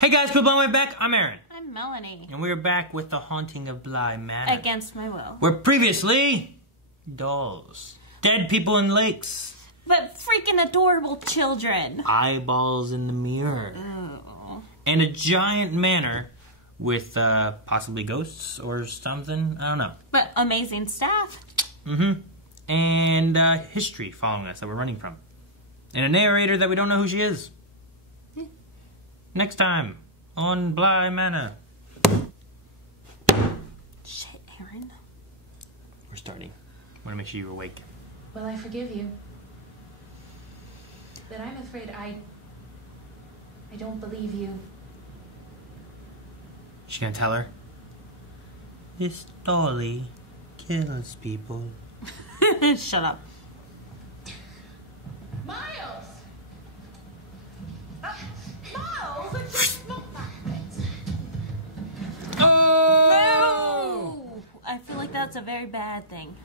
Hey guys, Pupil, I'm back. I'm Aaron. I'm Melanie. And we're back with the Haunting of Bly Manor. Against my will. Where previously, dolls. Dead people in lakes. But freaking adorable children. Eyeballs in the mirror. Oh. And a giant manor with possibly ghosts or something. I don't know. But amazing staff. Mm-hmm. And history following us that we're running from. And a narrator that we don't know who she is. Next time on Bly Manor. Shit, Aaron. We're starting. I want to make sure you're awake. Well, I forgive you. But I'm afraid I don't believe you. She gonna tell her? This dolly kills people. Shut up. Miles! Miles! It's not that. Oh! No! I feel like that's a very bad thing.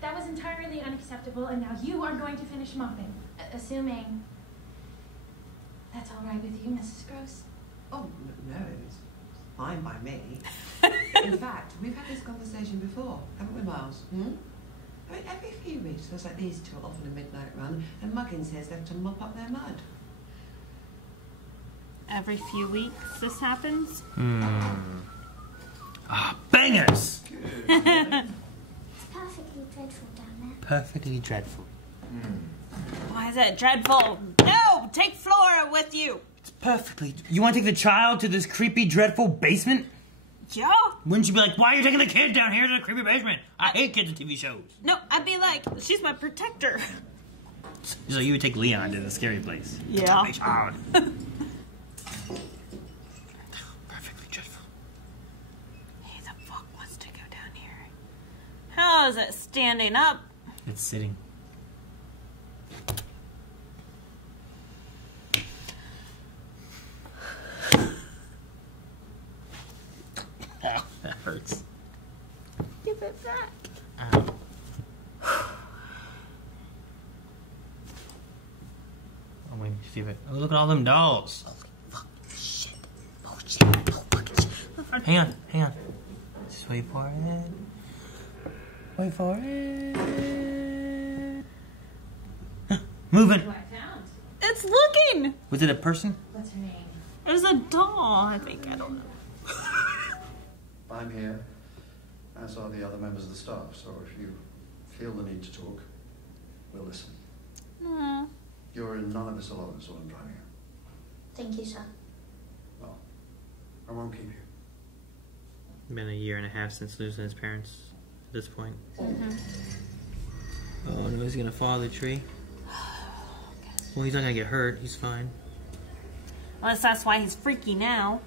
That was entirely unacceptable, and now you are going to finish mopping. Assuming that's all right with you, Mrs. Gross. Oh, no, it's fine by me. In fact, we've had this conversation before, haven't we, Miles? Hmm? I mean, every few weeks, feels like these two are off on a midnight run, and Muggins here's left to mop up their mud. Every few weeks this happens? Ah, bangers! It's perfectly dreadful down there. Perfectly dreadful. Why is that dreadful? No! Take Flora with you! It's perfectly... You want to take the child to this creepy, dreadful basement? Yeah? Wouldn't you be like, why are you taking the kid down here to the creepy basement? I hate kids in TV shows. No, I'd be like, she's my protector. So you would take Leon to the scary place. Yeah. My child. Perfectly dreadful. Who the fuck wants to go down here? How is it standing up? It's sitting. Ow, that hurts. Give it back. Ow. I'm waiting to see if it. Oh, look at all them dolls. Holy fuck, shit. Oh shit. Oh fucking shit. Hang on. Just wait for it. Wait for it. Moving. What I found. It's looking! Was it a person? What's her name? It was a doll, I think. I don't know. I'm here, as are the other members of the staff, so if you feel the need to talk, we'll listen. Nah. You're in none of us alone, is what I'm driving at. Thank you, sir. Well, I won't keep you. Been a year and a half since losing his parents at this point. Mm-hmm. Oh no, he's gonna fall the tree. Well, he's not gonna get hurt. He's fine. Unless that's why he's freaky now.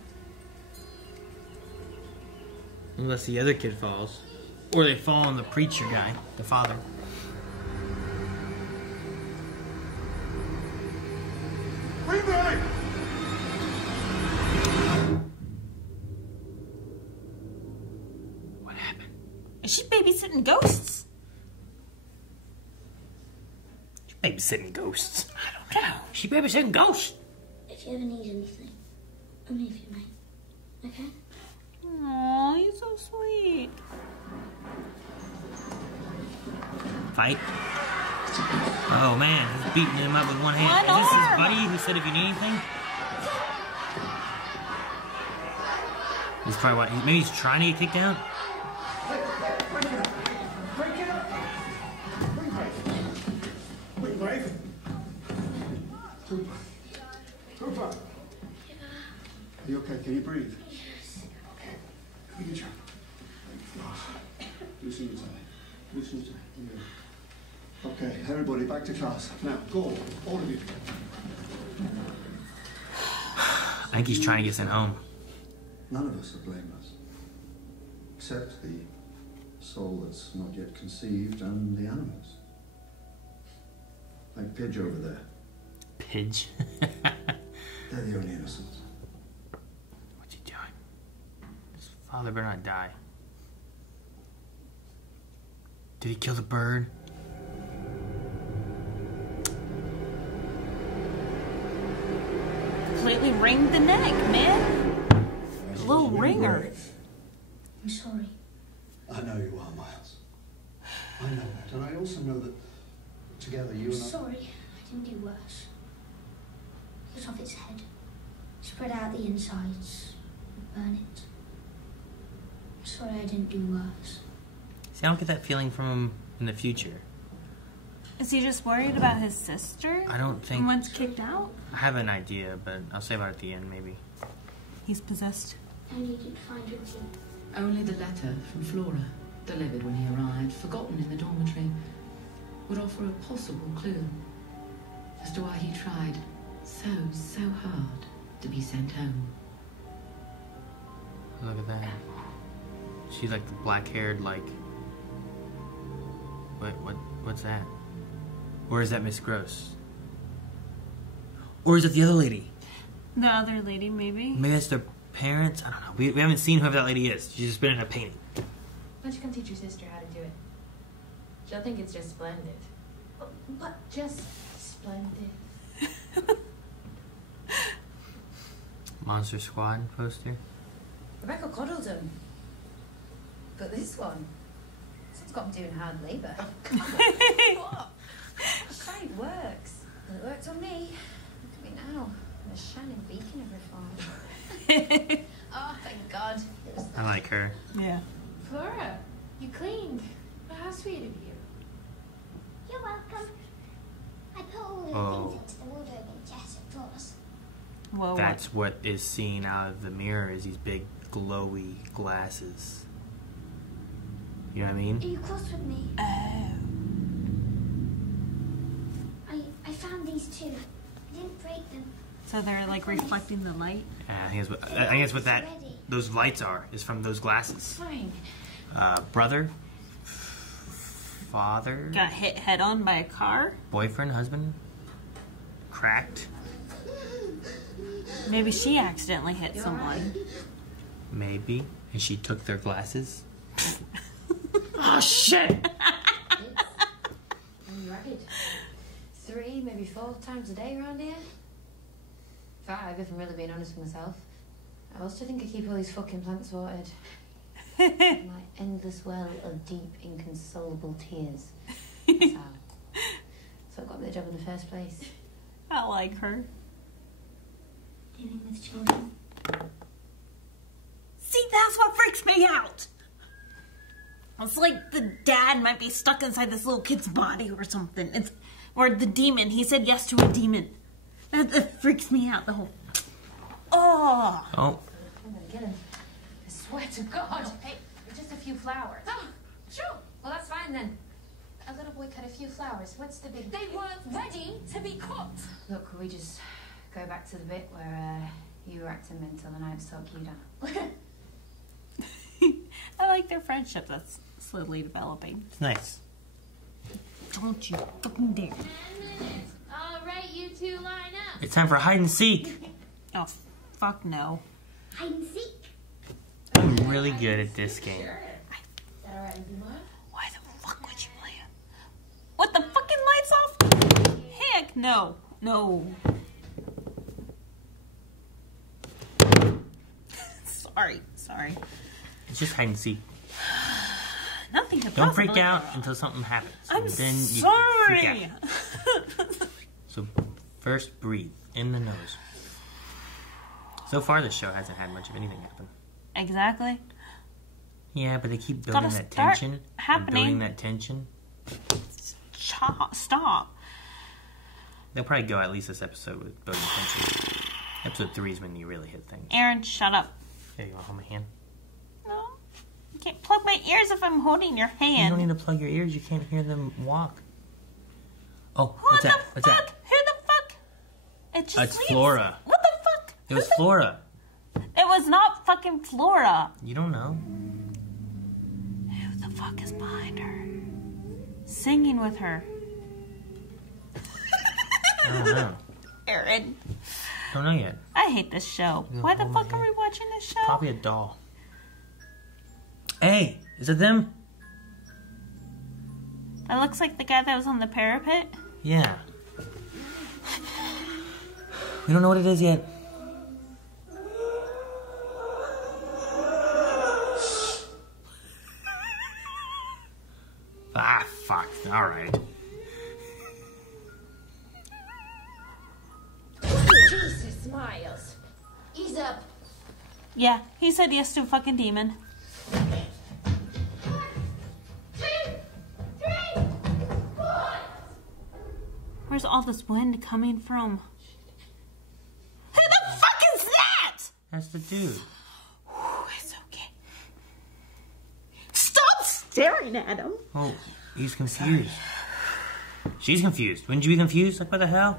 Unless the other kid falls. Or they fall on the preacher guy, the father. What happened? Is she babysitting ghosts? She's babysitting ghosts. I don't know. She babysitting ghosts. If you ever need anything, I'm here for you, mate. Okay? Aw, he's so sweet. Fight. Oh man, he's beating him up with one hand. One Is this his arm. buddy who said if you need anything? He's probably what, maybe he's trying to get kicked down? Are you okay? Can you breathe? Yes. Okay. Let me get you up. Loosen your tie. Loosen your tie. Yeah. Okay, everybody back to class. Now, go. All of you. I think he's trying to get sent home. None of us are blameless. Except the soul that's not yet conceived and the animals. Like Pidge over there. Pidge. They're the only innocents. What's he doing? His father better not die. Did he kill the bird? completely ring the neck, man. A little ringer. I'm sorry. I know you are, Miles. I know that, and I also know that together you I'm and I... sorry. I didn't do worse. Cut off its head. Spread out the insides. And burn it. I'm sorry I didn't do worse. See, I don't get that feeling from him in the future. Is he just worried about his sister? I don't think... Someone's kicked out? I have an idea, but I'll say about it at the end, maybe. He's possessed. I needed to find your key. Only the letter from Flora, delivered when he arrived, forgotten in the dormitory, would offer a possible clue as to why he tried so hard to be sent home. Look at that. She's like the black-haired, like... What's that? Or is that Miss Gross? Or is it the other lady? The other lady, maybe? Maybe that's their parents? I don't know. We haven't seen whoever that lady is. She's just been in a painting. Why don't you come teach your sister how to do it? She'll think it's just splendid. But just splendid. Monster Squad poster. Rebecca coddled him. But this one's got him doing hard labour. What? It works. It worked on me. Look at me now. I'm a shining beacon of reform. Oh, thank God. I like her. Yeah. Flora, you cleaned. Well, how sweet of you. You're welcome. I put all the things into the wardrobe in Jess at drawers. Whoa. That's what is seen out of the mirror, is these big glowy glasses. You know what I mean? Are you cross with me? Oh. I found these two. I didn't break them. So they're like reflecting the light? Yeah, I think that's what those lights are, is from those glasses. Fine. Brother? Father? Got hit head on by a car? Boyfriend? Husband? Cracked? Maybe she accidentally hit someone. Maybe. And she took their glasses? Oh, shit! I'm right. 3, maybe 4 times a day around here. 5, if I'm really being honest with myself. I also think I keep all these fucking plants watered. My endless well of deep, inconsolable tears. That's how. So I got me the job in the first place. I like her. Dealing with children. See, that's what freaks me out! It's like the dad might be stuck inside this little kid's body or something. Or the demon. He said yes to a demon. That freaks me out. The whole... Oh! Oh. I'm gonna get him. I swear to God. Oh, hey, just a few flowers. Oh, sure. Well, that's fine then. A little boy cut a few flowers. What's the big... They weren't ready to be cut. Look, could we just go back to the bit where you were acting mental and I had to talk you down? I like their friendship that's slowly developing. It's nice. Don't you fucking dare. 10 minutes. All right, you two line up. It's time for hide and seek. Oh, fuck no. Hide and seek. I'm really good at this game. Is that all right with you, Mom? Why the fuck would you play it? What, the fucking lights off? Heck no. No. Sorry. It's just hide and seek. Nothing could Don't possibly freak out go wrong. until something happens. I'm and then you sorry. freak out. So first breathe in the nose. So far this show hasn't had much of anything happen. Exactly. Yeah, but they keep building Gotta that start tension. happening. Building that tension. Stop. They'll probably go at least this episode with building tension. Episode 3 is when you really hit things. Aaron, shut up. Here, you want to hold my hand? No. You can't plug my ears if I'm holding your hand. You don't need to plug your ears. You can't hear them walk. Oh, What what's the that? fuck? What's that? Who the fuck? It just It's leaves. Flora. What the fuck? It was Flora. It was not fucking Flora. You don't know. Who the fuck is behind her? Singing with her. I don't know. Aaron. Don't know yet. I hate this show. You Why the hold my fuck are we hand. watching this show? Probably a doll. Hey, is it them? That looks like the guy that was on the parapet. Yeah. We don't know what it is yet. Alright. Jesus, Miles. Ease up. Yeah, he said yes to a fucking demon. 1, 2, 3, 4. Where's all this wind coming from? Who the fuck is that? That's the dude. It's okay. Stop staring at him. Oh, he's confused. She's confused. Wouldn't you be confused? Like, what the hell?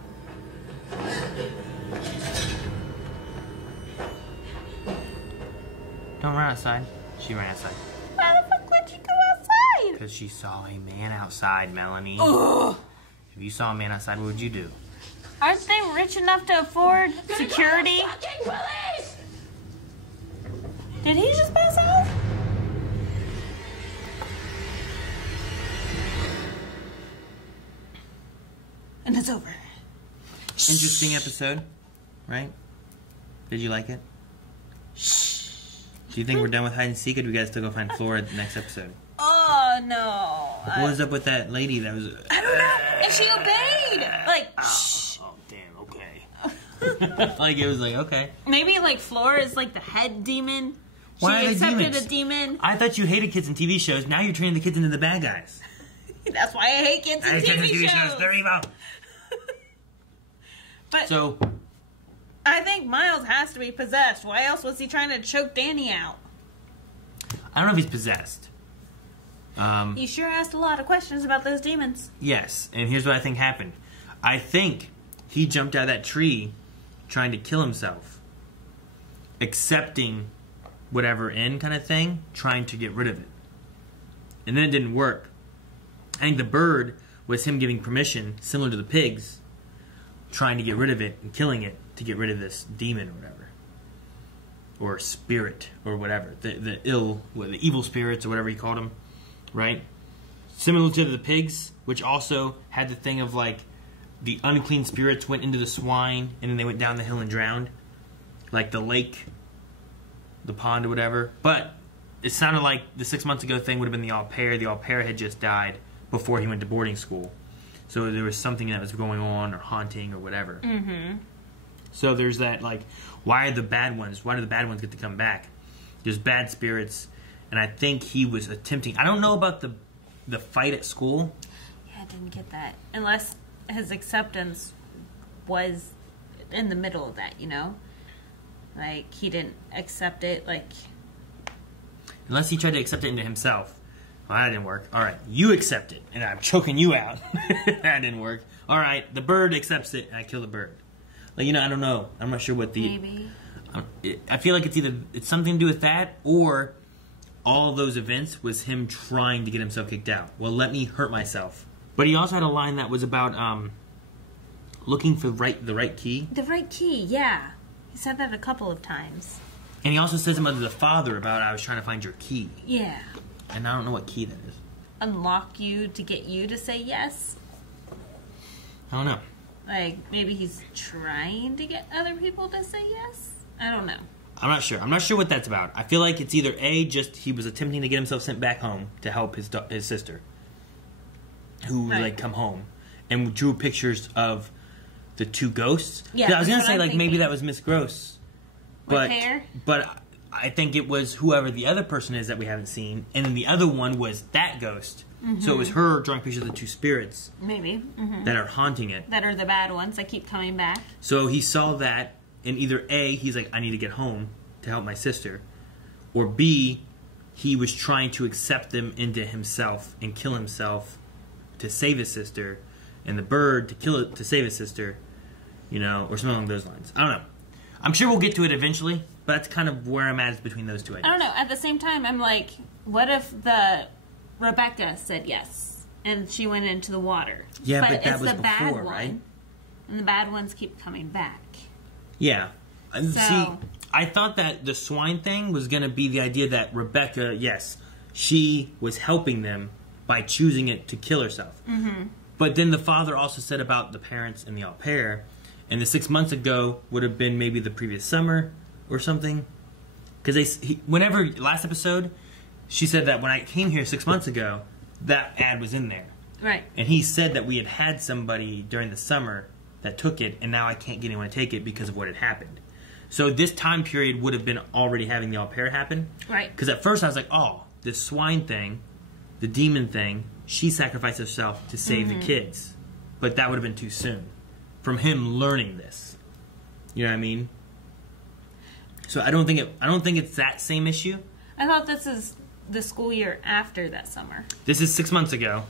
Don't run outside. She ran outside. Why the fuck would you go outside? Because she saw a man outside, Melanie. Ugh. If you saw a man outside, what would you do? Aren't they rich enough to afford security? Fucking police! Did he just pass out? And it's over. Interesting episode, right? Did you like it? Do you think we're done with hide and seek, or do we guys still go find Flora the next episode? Oh no. What was up with that lady that was... I don't know. And she obeyed. Like, Oh, damn, okay. Like, it was like, okay. maybe like Flora is like the head demon. Why She are they accepted demons? a demon. I thought you hated kids in TV shows. Now you're turning the kids into the bad guys. That's why I hate kids in I hate kids TV in shows. They're evil. But So, I think Miles has to be possessed. Why else was he trying to choke Danny out? I don't know if he's possessed. He sure asked a lot of questions about those demons. Yes, and here's what I think happened. I think he jumped out of that tree trying to kill himself. Accepting whatever in kind of thing, trying to get rid of it. And then it didn't work. I think the bird was him giving permission, similar to the pigs, trying to get rid of it and killing it to get rid of this demon or whatever. Or spirit or whatever. The evil spirits or whatever he called them. Right? Similar to the pigs, which also had the thing of like the unclean spirits went into the swine and then they went down the hill and drowned. Like the lake, the pond or whatever. But it sounded like the 6 months ago thing would have been the au pair. The au pair had just died before he went to boarding school. So there was something that was going on or haunting or whatever. Mm-hmm. So there's that, like, why do the bad ones get to come back? There's bad spirits, and I think he was attempting... I don't know about the fight at school. Yeah, I didn't get that. Unless his acceptance was in the middle of that, you know? Like, he didn't accept it, like... Unless he tried to accept it into himself. Well, that didn't work. All right, you accept it, and I'm choking you out. That didn't work. All right, the bird accepts it, and I kill the bird. Like, you know, I don't know. I'm not sure what the... Maybe. I feel like it's something to do with that, or all those events was him trying to get himself kicked out. Well, let me hurt myself. But he also had a line that was about looking for the right key. The right key, yeah. He said that a couple of times. And he also says something to the father about, I was trying to find your key. Yeah. And I don't know what key that is. Unlock you to get you to say yes? I don't know. Like, maybe he's trying to get other people to say yes? I don't know. I'm not sure. I'm not sure what that's about. I feel like it's either A, just he was attempting to get himself sent back home to help his sister, who would, like, come home, and drew pictures of the two ghosts. Yeah, I was going to that's say, what I'm like, maybe thinking. that was Miss Gross. With hair? But I think it was whoever the other person is that we haven't seen, and then the other one was that ghost. Mm-hmm. So it was her drawing pictures of the two spirits Maybe. Mm-hmm. that are haunting it. That are the bad ones that keep coming back. So he saw that, and either A, he's like, I need to get home to help my sister, or B, he was trying to accept them into himself and kill himself to save his sister, and the bird to save his sister, you know, or something along those lines. I don't know. I'm sure we'll get to it eventually, but that's kind of where I'm at is between those two ideas. I don't know. At the same time, I'm like, what if the Rebecca said yes, and she went into the water? Yeah, but that it's was the bad before, one, right? And the bad ones keep coming back. Yeah. And So- see, I thought that the swine thing was going to be the idea that Rebecca, yes, she was helping them by choosing it to kill herself. Mm-hmm. But then the father also said about the parents and the au pair, and the 6 months ago would have been maybe the previous summer or something. Because whenever, last episode, she said that when I came here 6 months ago, that ad was in there. Right. And he said that we had somebody during the summer that took it, and now I can't get anyone to take it because of what had happened. So this time period would have been already having the au pair happen. Right. Because at first I was like, oh, this swine thing, the demon thing, she sacrificed herself to save the kids. But that would have been too soon from him learning this. You know what I mean? So I don't think it's that same issue. I thought this is the school year after that summer. This is 6 months ago.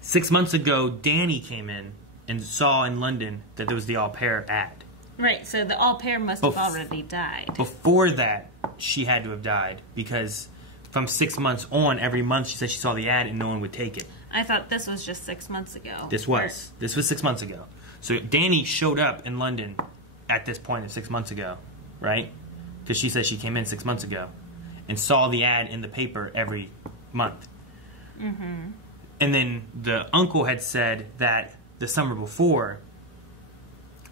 6 months ago, Danny came in and saw in London that there was the au pair ad. Right, so the au pair must have already died. Before that, she had to have died because from 6 months on, every month she said she saw the ad and no one would take it. I thought this was just 6 months ago. This was 6 months ago. So Danny showed up in London at this point of 6 months ago, right? Because she said she came in 6 months ago and saw the ad in the paper every month. Mm-hmm. And then the uncle had said that the summer before,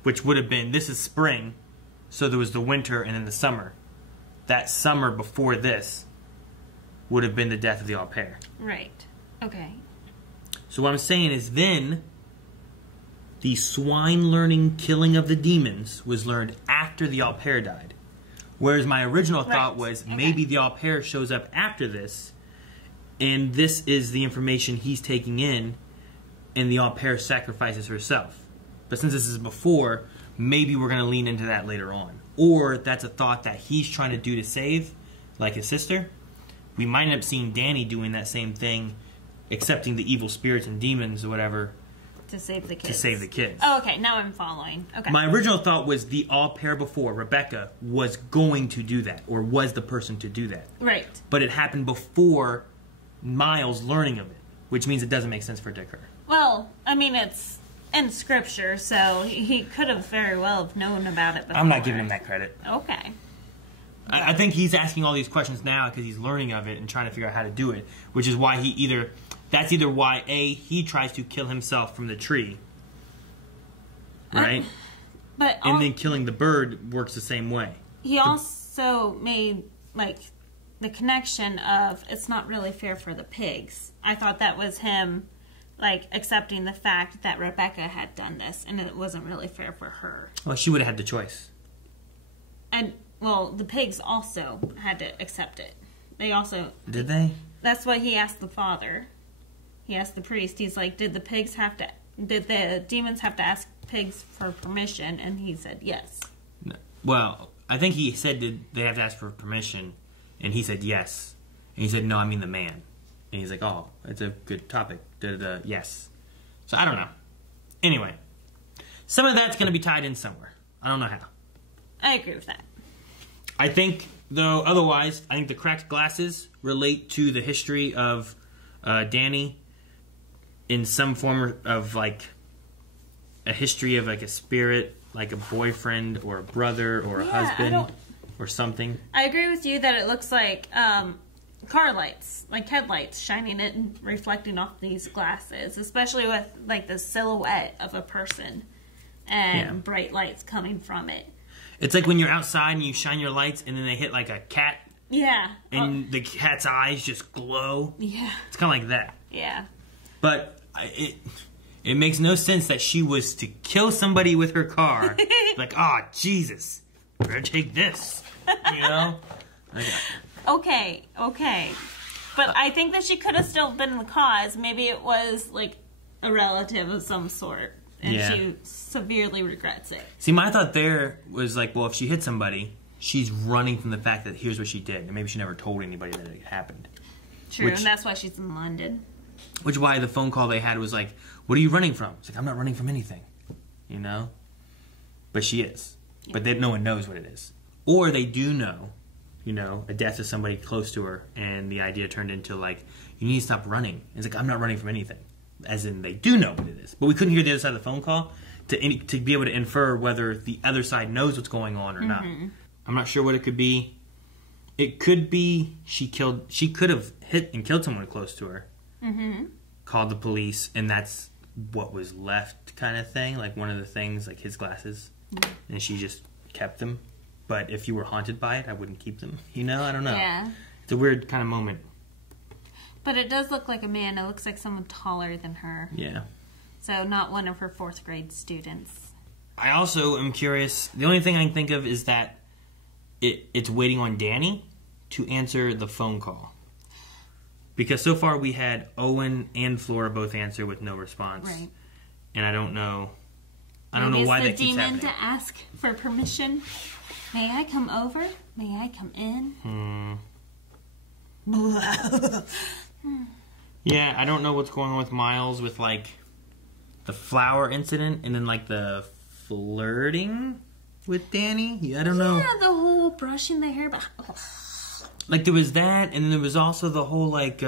which would have been, this is spring, so there was the winter and then the summer. That summer before this would have been the death of the au pair. Right. Okay. So what I'm saying is then the swine learning killing of the demons was learned after the au pair died. Whereas my original thought was maybe the au pair shows up after this and this is the information he's taking in and the au pair sacrifices herself. But since this is before, maybe we're going to lean into that later on. Or that's a thought that he's trying to do to save, like his sister. We might end up seeing Danny doing that same thing, accepting the evil spirits and demons or whatever. To save the kids. To save the kids. Oh, okay. Now I'm following. Okay. My original thought was the au pair before, Rebecca, was going to do that, or was the person to do that. Right. But it happened before Miles learning of it, which means it doesn't make sense for it to occur. Well, I mean, it's in scripture, so he could have very well have known about it before. I'm not giving him that credit. Okay. I think he's asking all these questions now because he's learning of it and trying to figure out how to do it, which is why that's either why, A, he tries to kill himself from the tree, right? And then killing the bird works the same way. He also made, like, the connection of it's not really fair for the pigs. I thought that was him, like, accepting the fact that Rebecca had done this and it wasn't really fair for her. Well, she would have had the choice. And, well, the pigs also had to accept it. They also... Did they? That's what he asked the father. He asked the priest. He's like, did the demons have to ask pigs for permission? And he said yes. No. Well, I think he said did they have to ask for permission, and he said yes. And he said, no, I mean the man. And he's like, oh, that's a good topic. Yes. So I don't know. Anyway, some of that's going to be tied in somewhere. I don't know how. I agree with that. I think, though, otherwise, I think the cracked glasses relate to the history of Danny in some form of, like, a history of, like, a spirit, like a boyfriend or a brother or a husband or something. I agree with you that it looks like car lights, like headlights, shining it and reflecting off these glasses, especially with, like, the silhouette of a person and bright lights coming from it. It's like when you're outside and you shine your lights and then they hit, like, a cat. Yeah. And the cat's eyes just glow. Yeah. It's kind of like that. Yeah. But it makes no sense that she was to kill somebody with her car. Like, oh, Jesus, better take this. You know? Okay. But I think that she could have still been the cause. Maybe it was, like, a relative of some sort. And she severely regrets it. See, my thought there was like, well, if she hit somebody, she's running from the fact that here's what she did. And maybe she never told anybody that it happened. True, and that's why she's in London. Which is why the phone call they had was like, what are you running from? It's like, I'm not running from anything. You know? But she is. Yeah. But no one knows what it is. Or they do know, you know, a death of somebody close to her. And the idea turned into like, you need to stop running. It's like, I'm not running from anything. As in, they do know what it is. But we couldn't hear the other side of the phone call to be able to infer whether the other side knows what's going on or not. I'm not sure what it could be. It could be she could have hit and killed someone close to her. Called the police, and that's what was left kind of thing. Like one of the things, like his glasses. And she just kept them. But if you were haunted by it, I wouldn't keep them. You know? I don't know. Yeah. It's a weird kind of moment. But it does look like a man. It looks like someone taller than her. Yeah. So not one of her 4th grade students. I also am curious. The only thing I can think of is that it's waiting on Danny to answer the phone call. Because so far we had Owen and Flora both answer with no response. Right. And I don't know why that keeps happening. the demon to ask for permission. May I come over? May I come in? Yeah, I don't know what's going on with Miles with, like, the flower incident and then, like, the flirting with Danny. Yeah, I don't know. Yeah, the whole brushing the hair back. Like, there was that, and then there was also the whole, like,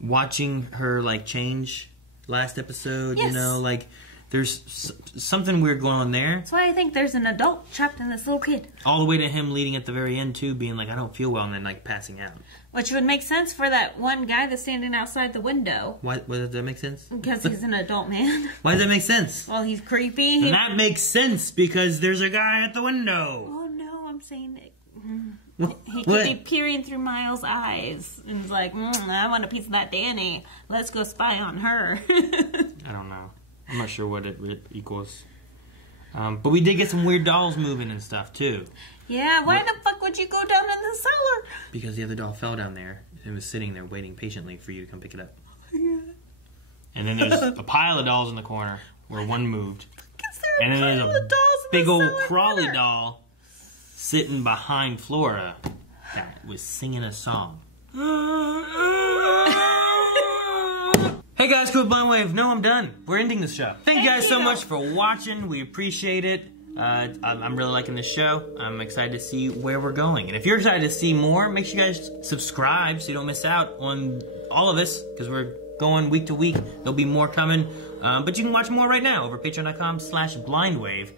watching her, like, change last episode, Yes. you know? Like, there's something weird going on there. That's why I think there's an adult trapped in this little kid. All the way to him leading at the very end, too, being like, I don't feel well, and then, like, passing out. Which would make sense for that one guy that's standing outside the window. Why does that make sense? Because he's an adult man. Why does that make sense? Well, he's creepy. And that makes sense, because there's a guy at the window. Oh, no, I'm saying it. He could What? be peering through Miles' eyes. And he's like, I want a piece of that Danny. Let's go spy on her. I don't know. I'm not sure what it equals. But we did get some weird dolls moving and stuff, too. Yeah, why the fuck would you go down in the cellar? Because the other doll fell down there and was sitting there waiting patiently for you to come pick it up. And then there's a pile of dolls in the corner where one moved. And then there's a big old crawly doll sitting behind Flora that was singing a song. Hey guys, cool Blind Wave. No, I'm done. We're ending this show. Thank you guys so much for watching. We appreciate it. I'm really liking this show. I'm excited to see where we're going. And if you're excited to see more, make sure you guys subscribe so you don't miss out on all of this, because we're going week to week. There'll be more coming. But you can watch more right now over patreon.com/blindwave.